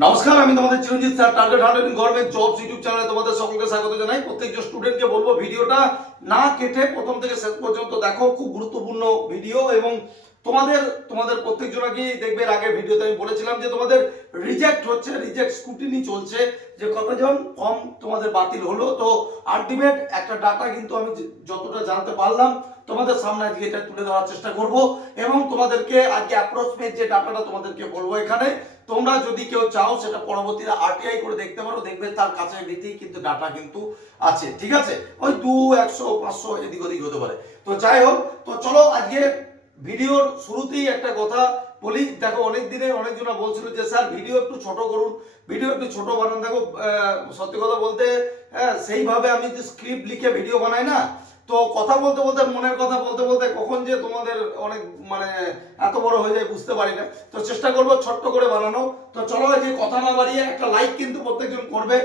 নমস্কার, আমি তোমাদের Chiranjit sir, target hundred government jobs YouTube চ্যানেলে তোমাদের সকলকে স্বাগত জানাই। প্রত্যেকজন স্টুডেন্টকে বলব, ভিডিওটা না কেটে প্রথম থেকে শেষ পর্যন্ত দেখো, খুব গুরুত্বপূর্ণ ভিডিও এবং তোমাদের তোমাদের প্রত্যেকজনকেই দেখবে আগে ভিডিওতে আমি বলেছিলাম যে তোমাদের রিজেক্ট হচ্ছে রিজেক্ট স্কুটিনি চলছে, যে কতজন ফর্ম তোমাদের বাতিল হলো। তো আলটিমেট একটা ডাটা কিন্তু আমি যতটা জানতে পারলাম, তোমাদের সামনে আজকে এটা তুলে ধরার চেষ্টা করব এবং তোমাদেরকে আজকে অ্যাপ্রক্সিমেট যে ডাটাটা তোমাদেরকে বলব এখানে, তোমরা যদি কেউ চাও সেটা পরবর্তীতে আরটিআই করে দেখতে পারো, দেখবে তার কাছে ভিত্তিই কিন্তু ডাটা কিন্তু আছে, ঠিক আছে? ওই দু, একশো, পাঁচশো, এদিক ওদিক হতে পারে। তো যাই হোক, তো চলো আজকে ভিডিওর শুরুতেই একটা কথা বলি। দেখো অনেক দিনে অনেকজনা বলছিল যে স্যার ভিডিও একটু ছোট করুন। ভিডিও একটু ছোট বানান। দেখো সত্যি কথা বলতে হ্যাঁ, সেইভাবে আমি যে স্ক্রিপ্ট লিখে ভিডিও বানাই না তো কথা বলতে বলতে মনের কথা বলতে বলতে কখন যে তোমাদের অনেক মানে এত বড় হয়ে যায় বুঝতে পারি না। তো চেষ্টা করব ছোট্ট করে বানানো। তো চলো যে কথা না বাড়িয়ে একটা লাইক কিন্তু প্রত্যেকজন করবে।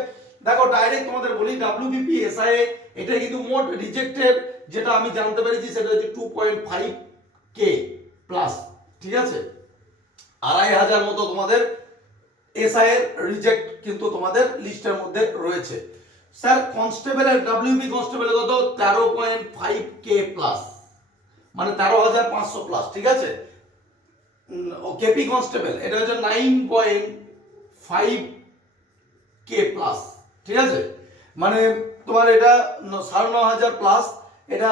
দেখো ডাইরেক্ট তোমাদের বলি ডাব্লিউবিপি এসআইএ এটা কিন্তু মোট রিজেক্টেড যেটা আমি জানতে পেরেছি সেটা হচ্ছে two point five K plus ঠিক আছে? আড়াই হাজার মতো তোমাদের এসআই এর রিজেক্ট কিন্তু তোমাদের লিস্টের মধ্যে রয়েছে। স্যার কনস্টেবলের ডাব্লিউবি কনস্টেবলের কত? তেরো পয়েন্ট ফাইভ কে প্লাস মানে তেরো হাজার পাঁচশো প্লাস ঠিক আছে? কেপি কনস্টেবল এটা হচ্ছে nine point five K plus ঠিক আছে? মানে তোমার এটা সাড়ে ন হাজার প্লাস এটা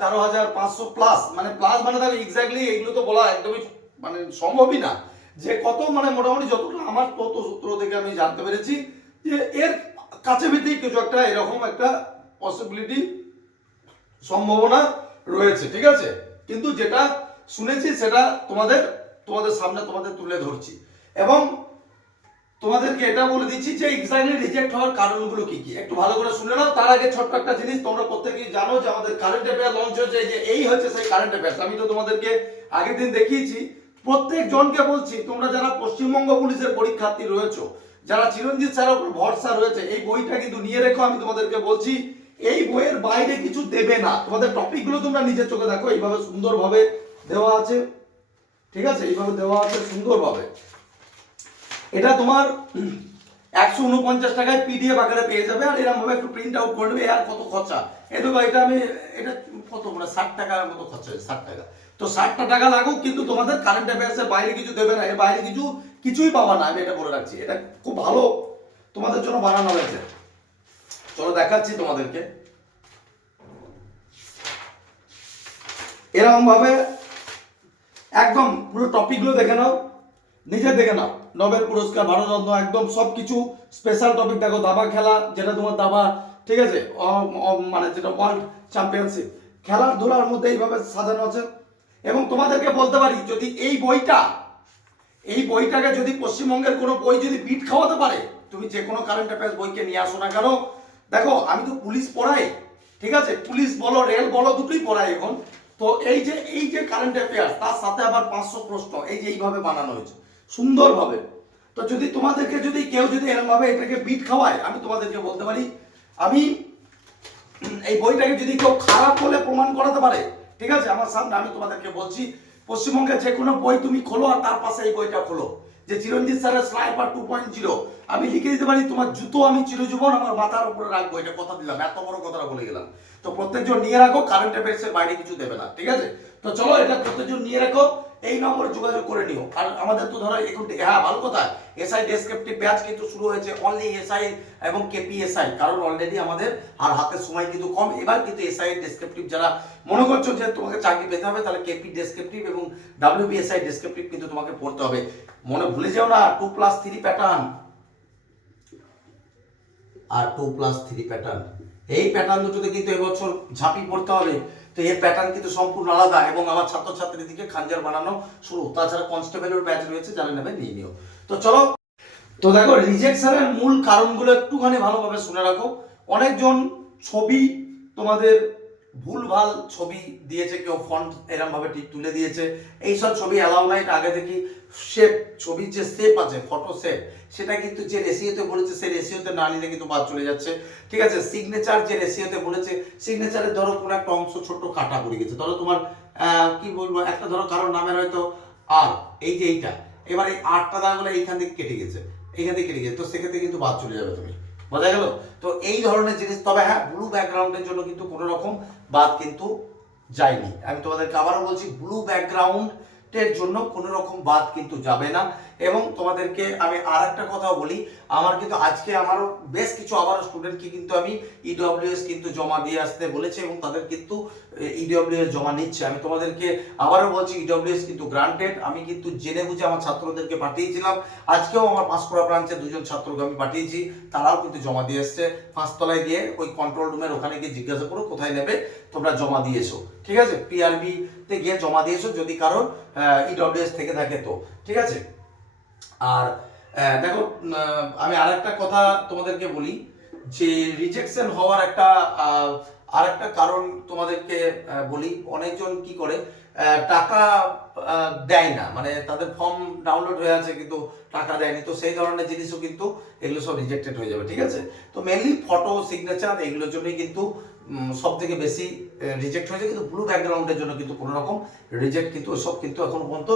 তেরো হাজার পাঁচশো প্লাস মানে প্লাস মানে তাহলে এক্স্যাক্টলি এগুলো তো বলা একদমই মানে সম্ভবই না। যে কত মানে মোটামুটি যতটা আমার তত সূত্র থেকে আমি জানতে পেরেছি, যে এর কাছে ভিত্তিক কিছু একটা এরকম একটা পসিবিলিটি সম্ভাবনা রয়েছে, ঠিক আছে? কিন্তু যেটা শুনেছি সেটা তোমাদের তোমাদের সামনে তোমাদের তুলে ধরছি। এবং তোমাদেরকে এটা বলে দিচ্ছি যে এক্স্যাক্টলি রিজেক্ট হওয়ার কারণগুলো কি কি? একটু ভালো করে শুনে নাও। তার আগে ছোট্ট একটা জিনিস, তোমরা প্রত্যেকেই জানো যে আমাদের কারেন্ট অ্যাফেয়ার লঞ্চ হয়েছে যে এই হচ্ছে সেই কারেন্ট অ্যাফেয়ার্স আমি তো তোমাদেরকে আগের দিন দেখিয়েছি। প্রত্যেক জনকে বলছি, তোমরা যারা পশ্চিমবঙ্গ পুলিশের পরীক্ষার্থী রয়েছো, যারা চিরঞ্জিত স্যারের উপর ভরসা রয়েছে, এই বইটা কিন্তু নিয়ে রেখো, আমি তোমাদেরকে বলছি, এই বইয়ের বাইরে কিছু দেবে না। তোমাদের টপিকগুলো তোমরা নিজের চোখে দেখো, এইভাবে সুন্দরভাবে দেওয়া আছে। ঠিক আছে? এইভাবে দেওয়া আছে সুন্দরভাবে। এটা তোমার একশো উনপঞ্চাশ টাকায় পিডিএফ আকারে পেয়ে যাবে, আর এরকম ভাবে একটু প্রিন্ট আউট করবে আর কত খরচা? এই দেখো, এটা আমি, এটা কত মানে ষাট টাকার মতো খরচা, ষাট টাকা। তো ষাটটা টাকা লাগুক, কিন্তু তোমাদের কারেন্ট অ্যাফেয়ার্সের বাইরে কিছু দেবে না, এর বাইরে কিছু, কিছুই পাবা না, আমি এটা বলে রাখছি। এটা খুব ভালো তোমাদের জন্য বানানো হয়েছে। চলো দেখাচ্ছি তোমাদেরকে। এরকমভাবে একদম পুরো টপিকগুলো দেখে নাও, নিজে দেখে নাও। নোবেল পুরস্কার, ভারতরত্ন, একদম সব কিছু স্পেশাল টপিক দেখো, দাবা খেলা, যেটা তোমার দাবা, ঠিক আছে? মানে যেটা ওয়ার্ল্ড চ্যাম্পিয়নশিপ খেলাধুলার মধ্যে এইভাবে সাজানো আছে। এবং তোমাদেরকে বলতে পারি, যদি এই বইটা, এই বইটাকে যদি পশ্চিমবঙ্গের কোনো বই যদি বিট খাওয়াতে পারে, তুমি যে কোনো কারেন্ট অ্যাফেয়ার্স বইকে নিয়ে আসো না কেন? দেখো, আমি তো পুলিশ পড়াই, ঠিক আছে? পুলিশ বলো, রেল বলো, দুটোই পড়াই এখন। তো এই যে এই যে কারেন্ট অ্যাফেয়ার্স তার সাথে আবার পাঁচশো প্রশ্ন, এই যে এইভাবে বানানো হয়েছে। সুন্দরভাবে। তো যদি তোমাদেরকে যদি কেউ যদি এরকমভাবে এটাকে বিট খাওয়ায়, আমি তোমাদেরকে বলতে পারি, আমি এই বইটাকে যদি কেউ খারাপ বলে প্রমাণ করাতে পারে, ঠিক আছে? আমার সামনে আমি তোমাদেরকে বলছি, পশ্চিমবঙ্গের যে কোনো বই তুমি খোলো আর তার পাশে এই বইটা খোলো, যে চিরঞ্জিত স্যারের স্নাইপার টু পয়েন্ট জিরো আমি লিখে দিতে পারি, তোমার জুতো আমি চিরজীবন আমার মাথার উপরে রাখব, এটা কথা দিলাম, এত বড় কথাটা বলে গেলাম। তো প্রত্যেকজন নিয়ে রাখো কারেন্ট অ্যাফেয়ার্সের বাইরে কিছু দেবে না, ঠিক আছে? তো চলো, এটা প্রত্যেকজন নিয়ে রাখো, এই নম্বরে যোগাযোগ করে নিও। আর আমাদের তো ধরো, এখন হ্যাঁ ভালো কথা এসআই ডেসক্রিপটিভ ব্যাচ কিন্তু শুরু হয়েছে অনলি এসআই এবং কেপিএসআই কারণ অলরেডি আমাদের আর হাতের সময় কিন্তু কম। এবার কিন্তু এসআই ডেসক্রিপটিভ যারা মনে করছ যে তোমাকে চাকরি পেতে হবে, তাহলে কেপি ডেসক্রিপটিভ এবং ডাব্লিউবিএসআই ডেসক্রিপটিভ কিন্তু তোমাকে পড়তে হবে। মনে ভুলে যাও না টু প্লাস থ্রি প্যাটার্ন আর টু প্লাস থ্রি প্যাটার্ন এই প্যাটার্ন দুটোতে কিন্তু এবছর ঝাঁপি পড়তে হবে। তো এর প্যাটার্ন কিন্তু সম্পূর্ণ আলাদা এবং আমার ছাত্রছাত্রীদেরকে খাঞ্জার বানানো শুরু। তাছাড়া কনস্টেবলের ব্যাচ রয়েছে, যারা নেবে নিয়ে নিও। তো চলো, তো দেখো রিজেকশনের মূল কারণগুলো একটুখানি ভালোভাবে শুনে রাখো। অনেকজন ছবি তোমাদের ভুলভাল ছবি দিয়েছে, কেউ ফন্ট এরম ভাবে ঠিক তুলে দিয়েছে। এইসব ছবি অ্যালাউ নাই আগে থেকে শেপ ছবির যে শেপ আছে ফটো শেপ সেটা কিন্তু যে রেশিওতে বলেছে, সেই রেশিওতে না নিলে কিন্তু বাদ চলে যাচ্ছে। ঠিক আছে? সিগনেচার যে রেশিওতে বলেছে সিগনেচারের ধরো কোনো একটা অংশ ছোট্ট কাটা পড়ে গেছে। ধরো তোমার কি বলব, একটা ধরো কারোর নামের হয়তো আর এই যে এইটা। এবার এই আটটা দাগগুলো এইখান থেকে কেটে গেছে। এইখান থেকে কেটে গেছে। তো সেক্ষেত্রে কিন্তু বাদ চলে যাবে তুমি। বোঝা গেল? তো এই ধরনের জিনিস, তবে হ্যাঁ ব্লু ব্যাকগ্রাউন্ডের জন্য কিন্তু কোনো রকম বাদ কিন্তু যায়নি। আমি তোমাদেরকে আবারও বলছি ব্লু ব্যাকগ্রাউন্ডের জন্য কোনো রকম বাদ কিন্তু যাবে না। এবং তোমাদেরকে আমি আর একটা কথাও বলি, আমার কিন্তু আজকে আমারও বেশ কিছু আবারও স্টুডেন্টকে কিন্তু আমি ইডব্লিউএস কিন্তু জমা দিয়ে আসতে বলেছি এবং তাদের কিন্তু ইডব্লিউএস জমা নিচ্ছে। আমি তোমাদেরকে আবারও বলছি ইডব্লিউএস কিন্তু গ্রান্টেড আমি কিন্তু জেনে বুঝে আমার ছাত্রদেরকে পাঠিয়েছিলাম। আজকেও আমার পাঁশকুড়া ব্রাঞ্চে দুজন ছাত্রকে আমি পাঠিয়েছি। তারাও কিন্তু জমা দিয়ে এসছে। পাঁচতলায় গিয়ে ওই কন্ট্রোল রুমের ওখানে গিয়ে জিজ্ঞাসা করো, কোথায় নেবে? তোমরা জমা দিয়েছ ঠিক আছে? পিআরবি তে গিয়ে জমা দিয়েছ যদি কারোর ইডব্লিউএস থেকে থাকে তো। ঠিক আছে? আর দেখো আমি আর একটা কথা তোমাদেরকে বলি, যে রিজেকশন হওয়ার একটা আর একটা কারণ তোমাদেরকে বলি, অনেকজন কি করে টাকা দেয় না মানে তাদের ফর্ম ডাউনলোড হয়ে আছে কিন্তু টাকা দেয়নি, তো সেই ধরনের জিনিসও কিন্তু এগুলো সব রিজেক্টেড হয়ে যাবে, ঠিক আছে? তো মেনলি ফটো সিগনেচার এগুলোর জন্যই কিন্তু সব থেকে বেশি রিজেক্ট হয়েছে, কিন্তু ব্লু ব্যাকগ্রাউন্ডের জন্য কিন্তু কোনো রকম রিজেক্ট কিন্তু সব কিন্তু এখন পর্যন্ত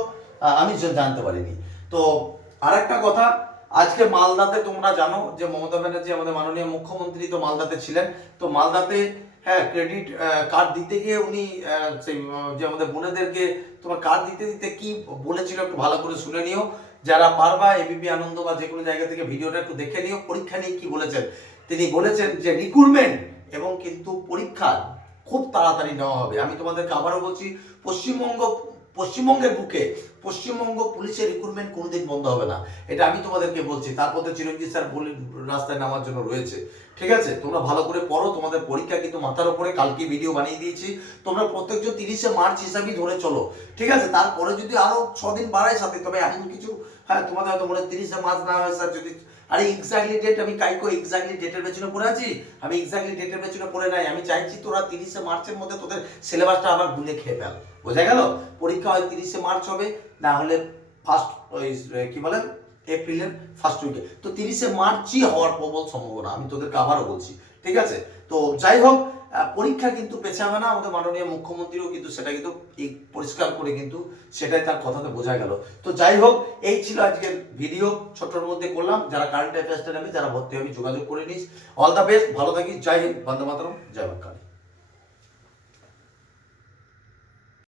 আমি জানতে পারিনি। তো আরেকটা কথা, আজকে মালদাতে তোমরা জানো যে মমতা ব্যানার্জি আমাদের মাননীয় মুখ্যমন্ত্রী তো মালদাতে ছিলেন। তো মালদাতে হ্যাঁ ক্রেডিট কার্ড দিতে গিয়ে উনি সেই যে আমাদের বোনেদেরকে তোমার কার্ড দিতে দিতে কি বলেছিল একটু ভালো করে শুনে নিও। যারা পারবা এবিপি আনন্দ বা যে কোনো জায়গা থেকে ভিডিওটা একটু দেখে নিও, পরীক্ষা নিয়ে কি বলেছেন? তিনি বলেছেন যে রিক্রুটমেন্ট এবং কিন্তু পরীক্ষা খুব তাড়াতাড়ি নেওয়া হবে। আমি তোমাদেরকে আবারও বলছি, পশ্চিমবঙ্গ পশ্চিমবঙ্গের বুকে, পশ্চিমবঙ্গ পুলিশের রিক্রুটমেন্ট কোনোদিন বন্ধ হবে না। এটা আমি তোমাদেরকে বলছি। তারপর তো চিরঞ্জিত স্যার বলে রাস্তায় নামার জন্য রয়েছে। ঠিক আছে? তোমরা ভালো করে পড়ো। তোমাদের পরীক্ষা কিন্তু মাথার উপরে। কালকে ভিডিও বানিয়ে দিয়েছি। তোমরা প্রত্যেকজন তিরিশে মার্চ হিসাবেই ধরে চলো। ঠিক আছে? তারপরে যদি আরও ছদিন বাড়ায় সাথে, তবে এমন কিছু হ্যাঁ তোমাদের হয়তো মনে তিরিশে মার্চ না হয় স্যার। যদি, আরে এক্স্যাক্টলি ডেট আমি কাইকো এক্স্যাক্টলি ডেটের পেছনে পড়ে আছি? আমি এক্স্যাক্টলি ডেটের পেছনে পড়ে নাই। আমি চাইছি তোরা তিরিশে মার্চের মধ্যে তোদের সিলেবাসটা আবার গুলে খেয়ে ফেল। বোঝা গেল? পরীক্ষা হয় তিরিশে মার্চ হবে, না হলে ফার্স্ট ওই কি বলে? এপ্রিলের ফার্স্ট উইকে তো তিরিশে মার্চই হওয়ার প্রবল সম্ভাবনা, আমি তোদেরকে আবারও বলছি, ঠিক আছে? তো যাই হোক পরীক্ষা কিন্তু পেছাবে না, আমাদের মাননীয় মুখ্যমন্ত্রীও কিন্তু সেটা কিন্তু পরিষ্কার করে কিন্তু সেটাই তার কথাতে বোঝা গেল। তো যাই হোক, এই ছিল আজকের ভিডিও ছোট্টর মধ্যে করলাম। যারা কারেন্ট অ্যাফেয়ার্সটা নেবে, যারা ভর্তি হবে যোগাযোগ করে নিস। অল দ্য বেস্ট ভালো থাকিস, জয় হিন্দ, বন্দে মাতরম, জয় বাক্কালী